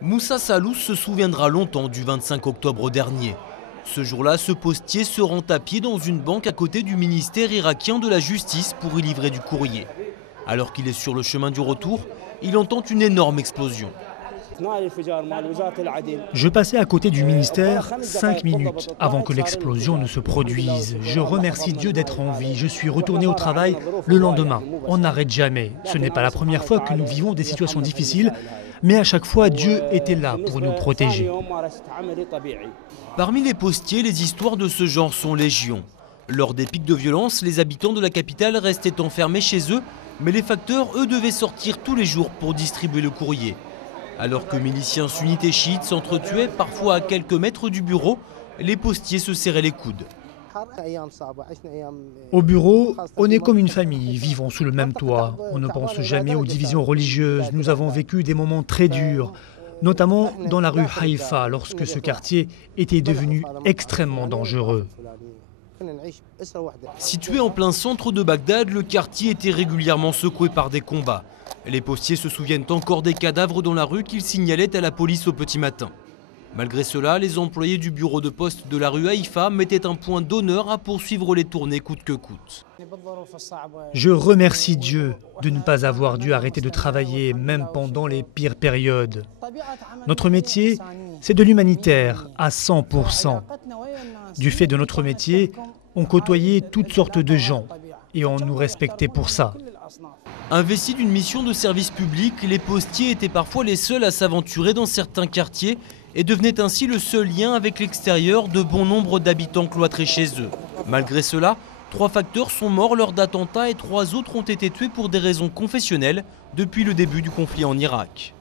Moussa Salous se souviendra longtemps du 25 octobre dernier. Ce jour-là, ce postier se rend à pied dans une banque à côté du ministère irakien de la Justice pour y livrer du courrier. Alors qu'il est sur le chemin du retour, il entend une énorme explosion. Je passais à côté du ministère 5 minutes avant que l'explosion ne se produise. Je remercie Dieu d'être en vie. Je suis retourné au travail le lendemain. On n'arrête jamais. Ce n'est pas la première fois que nous vivons des situations difficiles, mais à chaque fois, Dieu était là pour nous protéger. Parmi les postiers, les histoires de ce genre sont légion. Lors des pics de violence, les habitants de la capitale restaient enfermés chez eux, mais les facteurs, eux, devaient sortir tous les jours pour distribuer le courrier. Alors que miliciens sunnites et chiites s'entretuaient, parfois à quelques mètres du bureau, les postiers se serraient les coudes. Au bureau, on est comme une famille, vivons sous le même toit. On ne pense jamais aux divisions religieuses. Nous avons vécu des moments très durs, notamment dans la rue Haïfa, lorsque ce quartier était devenu extrêmement dangereux. Situé en plein centre de Bagdad, le quartier était régulièrement secoué par des combats. Les postiers se souviennent encore des cadavres dans la rue qu'ils signalaient à la police au petit matin. Malgré cela, les employés du bureau de poste de la rue Haïfa mettaient un point d'honneur à poursuivre les tournées coûte que coûte. Je remercie Dieu de ne pas avoir dû arrêter de travailler, même pendant les pires périodes. Notre métier, c'est de l'humanitaire à 100%. Du fait de notre métier, on côtoyait toutes sortes de gens et on nous respectait pour ça. Investis d'une mission de service public, les postiers étaient parfois les seuls à s'aventurer dans certains quartiers et devenaient ainsi le seul lien avec l'extérieur de bon nombre d'habitants cloîtrés chez eux. Malgré cela, 3 facteurs sont morts lors d'attentats et 3 autres ont été tués pour des raisons confessionnelles depuis le début du conflit en Irak.